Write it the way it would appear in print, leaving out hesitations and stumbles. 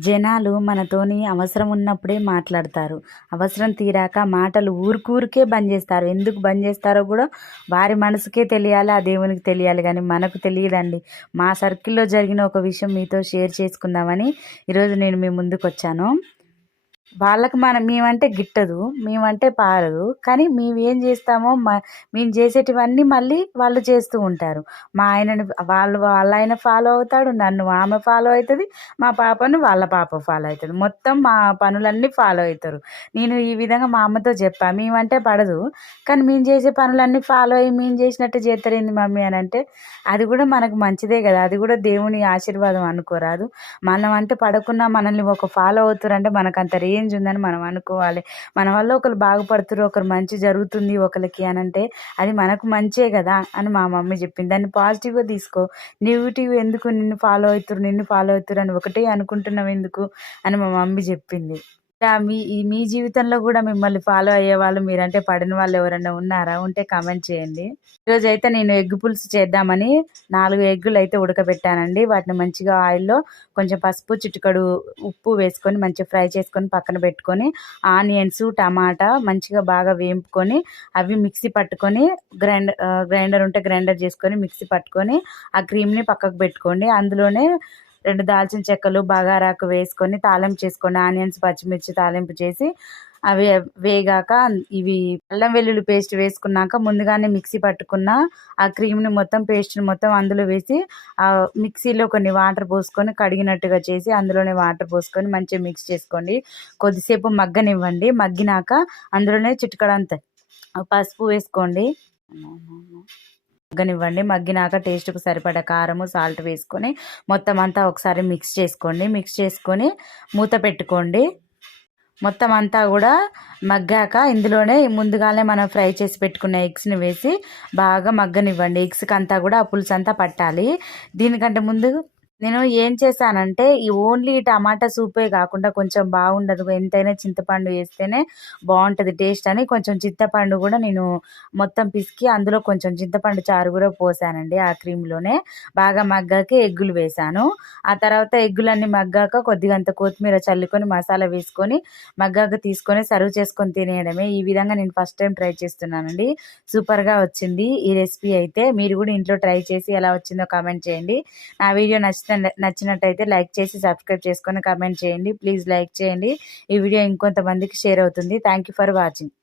జనాలు మనతోని అవసరం ఉన్నప్పుడే మాట్లాడతారు. అవసరం తీరాక మాటలు ఊరికూరికే బంద్ చేస్తారు. ఎందుకు బంద్ చేస్తారో కూడా వారి మనసుకే తెలియాలి. ఆ దేవునికి తెలియాలి గానీ మనకు తెలియదండి. మా సర్కిల్‌లో జరిగిన ఒక విషయం మీతో షేర్ చేసుకుందామని ఈరోజు నేను మీ ముందుకొచ్చాను. వాళ్ళకి మేమంటే గిట్టదు. మేమంటే పారదు. కానీ మేమేం జేస్తామో మేము జేసేటివన్నీ మళ్ళీ వాళ్ళు చేస్తూ ఉంటారు. మా ఆయనని వాళ్ళాయన ఫాలో అవుతాడు. నన్ను ఆమె ఫాలో అయితది. మా పాపను వాళ్ళ పాప ఫాలో అయితది. మొత్తం మా పనులన్నీ ఫాలో అయితారు. నేను ఈ విధంగా మా అమ్మతో చెప్పా. మేమంటే పడదు. కానీ మేము చేసే పనులన్నీ ఫాలో అయ్యి మేము చేసినట్టు చేత్తరేంది మమ్మీ అనంటే, అది కూడా మనకు మంచిదే గదా! అది కూడా దేవుని ఆశీర్వాదం అనుకోరాదు. మనం అంటే పడకున్నా మనల్ని ఒక ఫాలో అవుతుర్రంటే మనకంత రేంజ్ ఉందని మనం అనుకోవాలి. మన వల్ల ఒకళ్ళు బాగుపడుతుర్రు, ఒకరు మంచి జరుగుతుంది ఒకళ్ళకి అనంటే అది మనకు మంచే గదా! అని మా మమ్మీ చెప్పింది. దాన్ని పాజిటివ్‌గా తీసుకో. నెగెటివ్ ఎందుకు నిన్ను ఫాలో అవుతుర్రు అని ఒకటే అనుకుంటున్నావెందుకు అని మా మమ్మీ చెప్పింది. మీ జీవితంలో గూడా మిమ్మల్ని ఫాలో అయ్యేవాళ్ళు మీరంటే పడని వాళ్ళు ఎవరైనా ఉన్నారా? ఉంటే కామెంట్ చేయండి. ఈరోజైతే నేను ఎగ్ పులుసు చేద్దామని 4 ఎగ్గులైతే ఉడకబెట్టానండి. వాటిని మంచిగా ఆయిల్‌లో కొంచెం పసుపు, చిటికెడు ఉప్పు వేసుకొని మంచిగా ఫ్రై చేసుకొని పక్కన పెట్టుకొని, ఆనియన్స్, టమాటా మంచిగా బాగా వేంపుకొని అవి మిక్సీ పట్టుకొని గ్రైండర్ ఉంటే గ్రైండర్ చేసుకొని మిక్సీ పట్టుకొని ఆ క్రీమ్‌ని పక్కకు పెట్టుకోండి. అందులోనే 2 దాల్చిన చెక్కలు, బగారాకు వేసుకొని తాలింపు చేసుకోండి. ఆనియన్స్, పచ్చిమిర్చి తాలింపు చేసి అవి వేగాక ఇవి అల్లం వెల్లుల్లి పేస్ట్ వేసుకున్నాక ముందుగానే మిక్సీ పట్టుకున్న ఆ క్రీమ్‌ని మొత్తం పేస్ట్‌ని మొత్తం అందులో వేసి మిక్సీలో కొన్ని వాటర్ పోసుకొని కడిగినట్టుగా చేసి అందులోనే వాటర్ పోసుకొని మంచిగా మిక్స్ చేసుకోండి. కొద్దిసేపు మగ్గనివ్వండి. మగ్గినాక అందులోనే చిటికెడంత పసుపు వేసుకోండి. మగ్గనివ్వండి. మగ్గినాక టేస్ట్‌కి సరిపడా కారము, సాల్ట్ వేసుకొని మొత్తం అంతా ఒకసారి మిక్స్ చేసుకోండి. మిక్స్ చేసుకొని మూత పెట్టుకోండి. మొత్తం అంతా కూడా మగ్గాక ఇందులోనే ముందుగానే మనం ఫ్రై చేసి పెట్టుకున్న ఎగ్స్‌ని వేసి బాగా మగ్గనివ్వండి. ఎగ్స్‌కి అంతా కూడా ఆ పులుసు అంతా పట్టాలి. దీనికంటే ముందు నేను ఏం చేశానంటే ఈ ఓన్లీ టమాటా సూపే కాకుండా కొంచెం బాగుండదు. ఎంతైనా చింతపండు వేస్తేనే బాగుంటుంది టేస్ట్ అని కొంచెం చింతపండు కూడా నేను మొత్తం పిసికి అందులో కొంచెం చింతపండు చారు కూడా పోసానండి. ఆ క్రీమ్‌లోనే బాగా మగ్గాక ఎగ్గులు వేశాను. ఆ తర్వాత ఎగ్గులన్నీ మగ్గాక కొద్దిగంత కొత్తిమీర చల్లుకొని మసాలా వేసుకొని మగ్గాక తీసుకొని సర్వ్ చేసుకొని తినేయడమే. ఈ విధంగా నేను ఫస్ట్ టైం ట్రై చేస్తున్నానండి. సూపర్‌గా వచ్చింది ఈ రెసిపీ అయితే. మీరు కూడా ఇంట్లో ట్రై చేసి ఎలా వచ్చిందో కామెంట్ చేయండి. నా వీడియో నచ్చినట్టయితే లైక్ చేసి సబ్స్క్రైబ్ చేసుకొని కామెంట్ చేయండి. ప్లీజ్ లైక్ చేయండి. ఈ వీడియో ఇంకొంతమందికి షేర్ అవుతుంది. Thank you for watching.